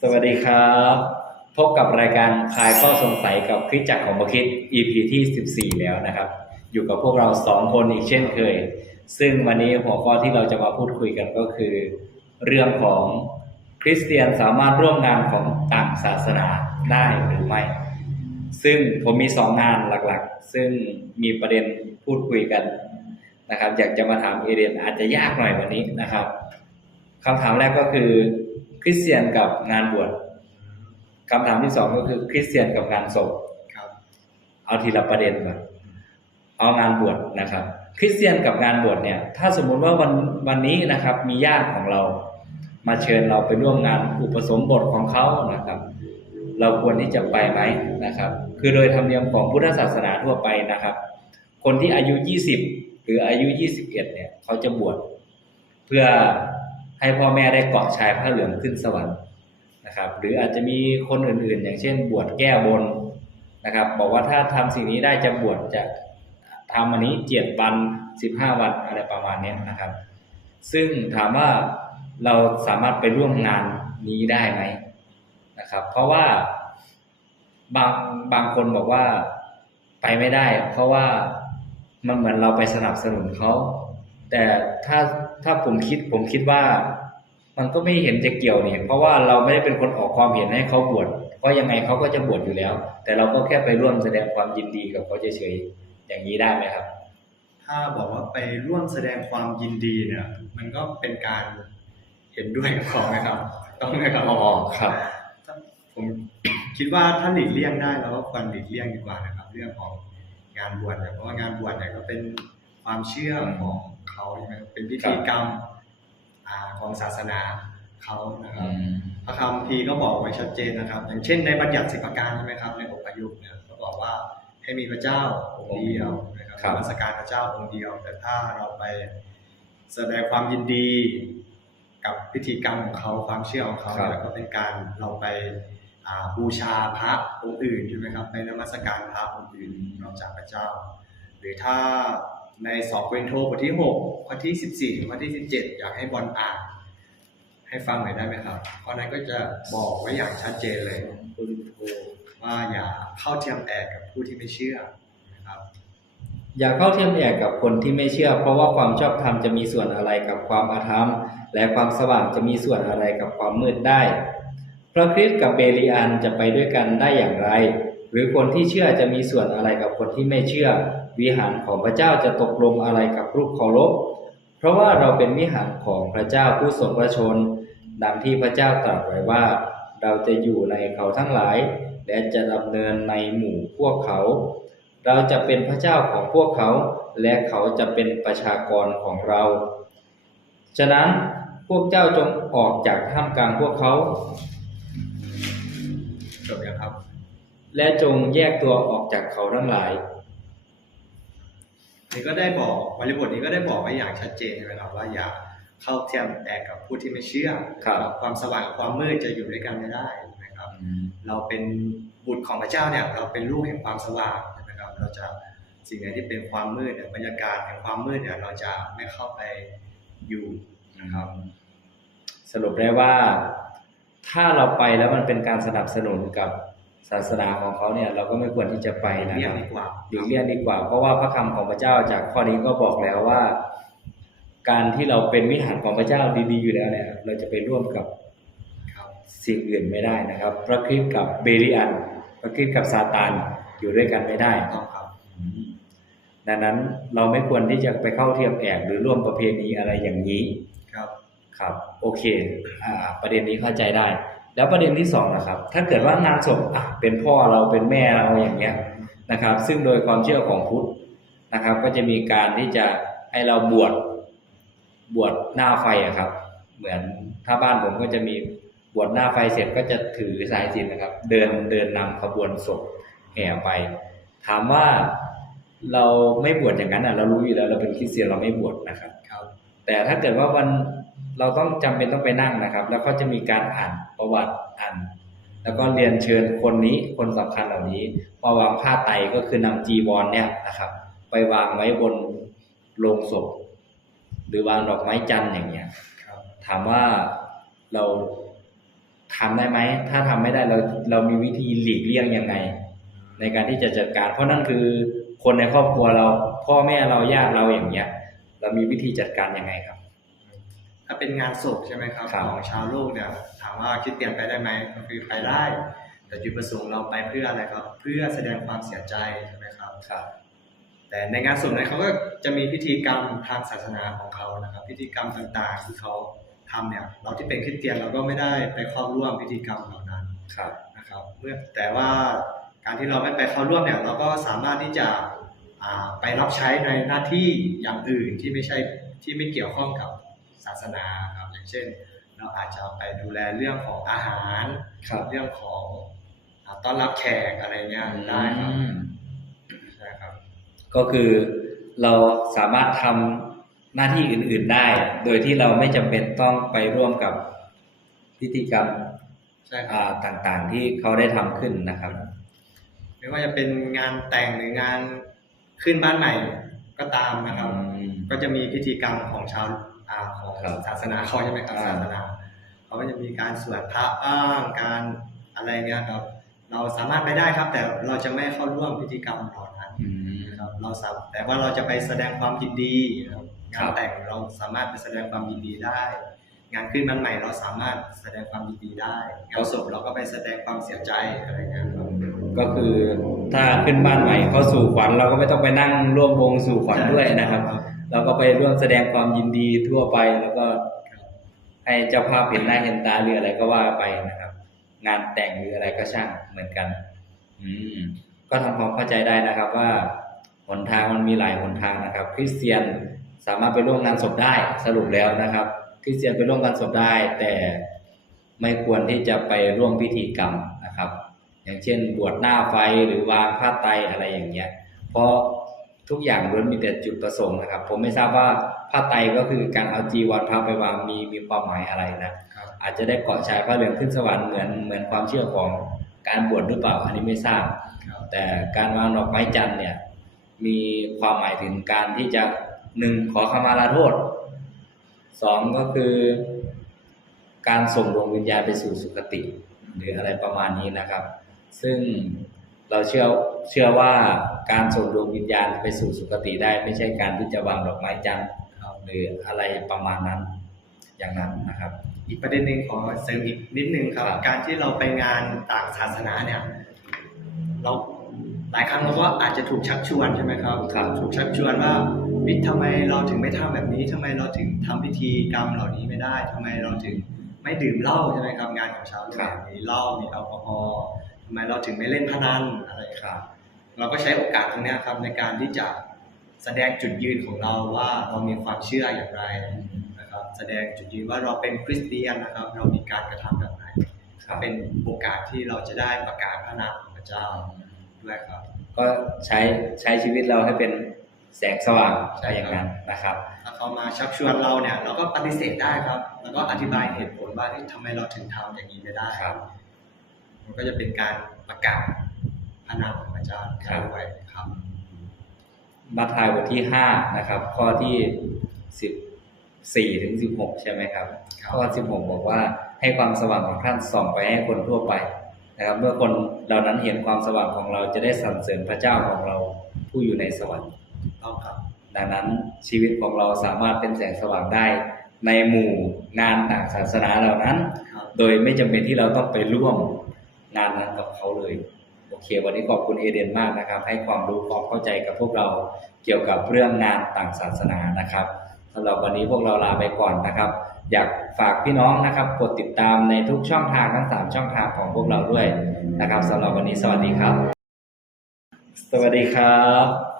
สวัสดีครับ พบกับรายการคลายข้อสงสัยกับคริสจักรของบคิด EP ที่ 14 แล้วนะครับ อยู่กับพวกเราสองคนอีกเช่นเคย ซึ่งวันนี้หัวข้อที่เราจะมาพูดคุยกันก็คือ เรื่องของคริสเตียนสามารถร่วมงานของต่างศาสนาได้หรือไม่ ซึ่งผมมีสองงานหลักๆ ซึ่งมีประเด็นพูดคุยกันนะครับ อยากจะมาถามเอเดนอาจจะยากหน่อยวันนี้นะครับคำถามแรกก็คือ คริสเตียนกับงานบวชคำถามที่สองก็คือ คริสเตียนกับงานศพครับ เอาทีละประเด็นก่อนเอางานบวชนะครับ คริสเตียนกับงานบวชเนี่ย ถ้าสมมุติว่าวันวันนี้นะครับ มีญาติของเรา มาเชิญเราไปร่วมงานอุปสมบทของเขานะครับ เราควรที่จะไปไหมนะครับ คือโดยธรรมเนียมของพุทธศาสนาทั่วไปนะครับ คนที่อายุ 20 หรืออายุ 21 เนี่ย เขาจะบวชเพื่อ ให้พ่อแม่ได้เกาะชายผ้าเหลืองขึ้นสวรรค์นะครับ หรืออาจจะมีคนอื่นๆ อย่างเช่น บวชแก้บนนะครับ บอกว่าถ้าทำสิ่งนี้ได้จะบวชจะทำอันนี้เจ็ดวันสิบห้าวันอะไรประมาณนี้นะครับ ซึ่งถามว่าเราสามารถไปร่วมงานนี้ได้ไหมนะครับ เพราะว่าบางบางคนบอกว่าไปไม่ได้ เพราะว่ามันเหมือนเราไปสนับสนุนเขา แต่ถ้าถ้าผมคิดผมคิดว่า มันก็ไม่เห็นจะเกี่ยวเนี่ยเพราะว่าเราไม่ได้เป็นคนออกความเห็นให้เขาบวชเพราะยังไงเขาก็จะบวชอยู่แล้ว แต่เราก็แค่ไปร่วมแสดงความยินดีกับเขาเฉยๆอย่างนี้ได้ไหมครับ ถ้าบอกว่าไปร่วมแสดงความยินดีเนี่ย มันก็เป็นการเห็นด้วยกับเขาไหมครับ ต้องไหมครับอ๋อครับผมคิดว่าถ้าหลีกเลี่ยงได้เราก็ควรหลีกเลี่ยงดีกว่านะครับ เรื่องของงานบวชเนี่ยเพราะว่างานบวชเนี่ยก็เป็นความเชื่อของ เขาใช่ไหมครับเป็นพิธีกรรมอ่าของศาสนาเขานะครับพระคัมภีร์ก็บอกไว้ชัดเจนนะครับ อย่างเช่นในบัญญัติสิบประการใช่ไหมครับในบทประยุกต์เนี่ยก็บอกว่าให้มีพระเจ้าองค์เดียวนะครับครับนมัสการพระเจ้าองค์เดียว แต่ถ้าเราไปแสดงความยินดีกับพิธีกรรมของเขาความเชื่อของเขาครับเนี่ยก็เป็นการเราไปอ่าบูชาพระองค์อื่นใช่ไหมครับไปนมัสการพระองค์อื่นนอกจากพระเจ้า หรือถ้า ในสองโครินโทบทที่หกข้อที่สิบสี่ถึงข้อที่สิบเจ็ดอยากให้บอลอ่านให้ฟังหน่อยได้ไหมครับเพราะนั้นก็จะบอกไว้อย่างชัดเจนเลยว่าอย่าเข้าเทียมแอกกับผู้ที่ไม่เชื่อนะครับ อย่าเข้าเทียมแอกกับคนที่ไม่เชื่อ เพราะว่าความชอบธรรมจะมีส่วนอะไรกับความอาธรรม และความสว่างจะมีส่วนอะไรกับความมืดได้พระคริสต์กับเบลีอันจะไปด้วยกันได้อย่างไร หรือคนที่เชื่อจะมีส่วนอะไรกับคนที่ไม่เชื่อ วิหารของพระเจ้าจะตกลงอะไรกับรูปเคารพ เพราะว่าเราเป็นวิหารของพระเจ้าผู้ทรงพระชน ดังที่พระเจ้าตรัสไว้ว่า เราจะอยู่ในเขาทั้งหลาย และจะดำเนินในหมู่พวกเขา เราจะเป็นพระเจ้าของพวกเขา และเขาจะเป็นประชากรของเรา ฉะนั้นพวกเจ้าจงออกจากท่ามกลางพวกเขาจบยังครับ และจงแยกตัวออกจากเขาทั้งหลาย นี่ก็ได้บอกบริบทนี้ก็ได้บอกไว้อย่างชัดเจนใช่ไหมครับว่าอย่าเข้าเทียมแอกกับผู้ที่ไม่เชื่อครับความสว่างกับความมืดจะอยู่ด้วยกันไม่ได้นะครับ เราเป็นบุตรของพระเจ้าเนี่ยเราเป็นลูกแห่งความสว่างใช่ไหมครับ เราจะสิ่งไหนที่เป็นความมืดเนี่ยบรรยากาศแห่งความมืดเนี่ยเราจะไม่เข้าไปอยู่นะครับ สรุปได้ว่าถ้าเราไปแล้วมันเป็นการสนับสนุนกับ ศาสนาของเขาเนี่ยเราก็ไม่ควรที่จะไปนะเรีคยรักบดีกว่าหลีกเลี่ยงดีกว่า เพราะว่าพระคำของพระเจ้าจากข้อนี้ก็บอกแล้วว่า การที่เราเป็นวิหารของพระเจ้าดีๆอยู่แล้วเนี่ยเราจะไปร่วมกับครับสิ่งอื่นไม่ได้นะครับ พระคริสต์กับเบริอัน พระคริสต์กับซาตานอยู่ด้วยกันไม่ได้ต้องครับดังนั้นเราไม่ควรที่จะไปเข้าเทียมแอบหรือร่วมประเพณีอะไรอย่างนี้ ครับ ครับ โอเค อ่า ประเด็นนี้เข้าใจได้ แล้วประเด็นที่สองนะครับ ถ้าเกิดว่างานศพอะเป็นพ่อเราเป็นแม่เราอย่างเงี้ยนะครับ ซึ่งโดยความเชื่อของพุทธนะครับ ก็จะมีการที่จะให้เราบวชบวชหน้าไฟอะครับ เหมือนถ้าบ้านผมก็จะมีบวชหน้าไฟเสร็จก็จะถือสายสิญจนนะครับ เดินเดินนำขบวนศพแห่ไป ถามว่าเราไม่บวชอย่างนั้นอะเรารู้อยู่แล้วเราเป็นคริสเตียนเราไม่บวชนะครับครับแต่ถ้าเกิดว่าวัน เราต้องจำเป็นต้องไปนั่งนะครับ แล้วก็จะมีการอ่านประวัติอ่านแล้วก็เรียนเชิญคนนี้คนสำคัญเหล่านี้มาวางผ้าไตรก็คือนำจีวรเนี่ยนะครับ ไปวางไว้บนโลงศพ หรือวางดอกไม้จันทร์อย่างเงี้ยครับถามว่าเราทำได้ไหมถ้าทำไม่ได้เราเรามีวิธีหลีกเลี่ยงยังไง ในการที่จะจัดการ เพราะนั่นคือคนในครอบครัวเราพ่อแม่เราญาติเราอย่างเงี้ย เรามีวิธีจัดการยังไงครับ ถ้าเป็นงานศพใช่ไหมครับครับของชาวโลกเนี่ยถามว่าคริดเตียนไปได้ไหมก็คือไปได้ แต่จุดประสงค์เราไปเพื่ออะไรครับ เพื่อแสดงความเสียใจใช่ไหมครับครับแต่ในงานศพเนี่ยเขาก็จะมีพิธีกรรมทางศาสนาของเขานะครับ พิธีกรรมต่างๆที่เขาทำเนี่ยเราที่เป็นคริสเตียนเราก็ไม่ได้ไปเข้าร่วมพิธีกรรมเหล่านั้นครับนะครับเมื่อแต่ว่าการที่เราไม่ไปเข้าร่วมเนี่ยเราก็สามารถที่จะอ่าไปรับใช้ในหน้าที่อย่างอื่นที่ไม่ใช่ที่ไม่เกี่ยวข้องกับ ศาสนาครับอย่างเช่น เราอาจจะไปดูแลเรื่องของอาหารครับเรื่องของอ่าต้อนรับแขกอะไรเงี้ยได้ครับอืมใช่ครับ ก็คือเราสามารถทำหน้าที่อื่น ๆได้ โดยที่เราไม่จำเป็นต้องไปร่วมกับพิธีกรรมใช่ครับอ่าต่างๆ ที่เขาได้ทำขึ้นนะครับ ไม่ว่าจะเป็นงานแต่งหรืองานขึ้นบ้านใหม่ก็ตามนะครับอืมก็จะมีพิธีกรรมของชาวอ่า ของครับศาสนาเขาใช่ไหมครับอ่าศาสนาเขาก็จะมีการสวดพระบ้างการอะไรเงี้ยครับ เราสามารถไปได้ครับ แต่เราจะไม่เข้าร่วมพิธีกรรมเหล่านั้นอืมนะครับเราสามแต่ว่าเราจะไปแสดงความยินดีนะครับครังานบแต่งเราสามารถไปแสดงความยินดีได้ งานขึ้นบ้านใหม่เราสามารถแสดงความยินดีได้งานศพเราก็ไปแสดงความเสียใจอะไรเงี้ยครับก็คือถ้าขึ้นบ้านใหม่เขาสู่ขวัญเราก็ไม่ต้องไปนั่งร่วมวงสู่ขวัญด้วยนะครับ เราก็ไปร่วมแสดงความยินดีทั่วไปแล้วก็ให้เจ้าภาพเห็นหน้าเห็นตาหรืออะไรก็ว่าไปนะครับ งานแต่งหรืออะไรก็ช่างเหมือนกัน อืม ก็ทำความเข้าใจได้นะครับ ว่าหนทางมันมีหลายหนทางนะครับ คริสเตียนสามารถไปร่วมงานศพได้สรุปแล้วนะครับ คริสเตียนไปร่วมงานศพได้ แต่ไม่ควรที่จะไปร่วมพิธีกรรมนะครับ อย่างเช่น บวชหน้าไฟหรือวางผ้าไตอะไรอย่างเงี้ย เพราะ ทุกอย่างล้วนมีแต่จุดประสงค์นะครับ ผมไม่ทราบว่าผ้าไตรก็คือการเอาจีวรพระไปวางมีมีความหมายอะไรนะครับอาจจะได้เกาะชายพระเหลืองขึ้นสวรรค์เหมือนเหมือนความเชื่อของการบวชหรือเปล่า อันนี้ไม่ทราบครับแต่การวางดอกไม้จันทร์เนี่ย มีความหมายถึงการที่จะหนึ่งขอขมาลาโทษสองก็คือการส่งดวงวิญญาณไปสู่สุคติ หรืออะไรประมาณนี้นะครับ ซึ่ง เราเชื่อเชื่อว่าการส่งดวงวิญญาณไปสู่สุคติได้ ไม่ใช่การที่จะวางดอกไม้จันทร์ครับหรืออะไรประมาณนั้นอย่างนั้นนะครับ อีกประเด็นหนึ่งขอเสริมอีกนิดนึงครับครับ การที่เราไปงานต่างศาสนาเนี่ย เราหลายครั้งเราก็อาจจะถูกชักชวนใช่ไหมครับครับถูกชักชวนว่าวิทำไมเราถึงไม่ทำแบบนี้ทำไมเราถึงทำพิธีกรรมเหล่านี้ไม่ได้ทำไมเราถึงไม่ดื่มเหล้าใช่ไหมครับงานของชาวโลกครับมีเหล้ามีแอลกอฮอล์ทำ ไมเราถึงไม่เล่นพนันอะไรครับ เราก็ใช้โอกาสตรงเนี้ยครับในการที่จะแสดงจุดยืนของเราว่าเรามีความเชื่ออย่างไรนะครับ แสดงจุดยืนว่าเราเป็นคริสเตียนนะครับ เรามีการกระทำแบบไหนครับเป็นโอกาสที่เราจะได้ประกาศพระนามของพระเจ้าด้วยครับ ก็ใช้ใช้ชีวิตเราให้เป็นแสงสว่างใช่อะไรครับอย่างนั้นนะครับถ้าเขามาชักชวนเราเนี่ย เราก็ปฏิเสธได้ครับ แล้วก็อธิบายเหตุผลว่าเฮ้ยทำไมเราถึงทำอย่างนี้ไม่ได้ครับ มันก็จะเป็นการประกาศพระนามของพระเจ้าครับด้วยครับมาทายบทที่ห้านะครับ ข้อที่สิบสี่ถึงสิบหกใช่ไหมครับครับ ข้อสิบหกบอกว่าให้ความสว่างของท่านส่องไปให้คนทั่วไปนะครับ เมื่อคนเหล่านั้นเห็นความสว่างของเราจะได้สรรเสริญพระเจ้าของเราผู้อยู่ในสวรรค์ต้องครับ ดังนั้นชีวิตของเราสามารถเป็นแสงสว่างได้ในหมู่งานต่างศาสนาเหล่านั้นครับโดยไม่จำเป็นที่เราต้องไปร่วม งานนั้นกับเขาเลยโอเค วันนี้ขอบคุณเอเดนมากนะครับ ให้ความรู้ความเข้าใจกับพวกเราเกี่ยวกับเรื่องงานต่างศาสนานะครับสำหรับวันนี้พวกเราลาไปก่อนนะครับ อยากฝากพี่น้องนะครับกดติดตามในทุกช่องทางทั้งสามช่องทางของพวกเราด้วยนะครับสำหรับวันนี้สวัสดีครับ สวัสดีครับ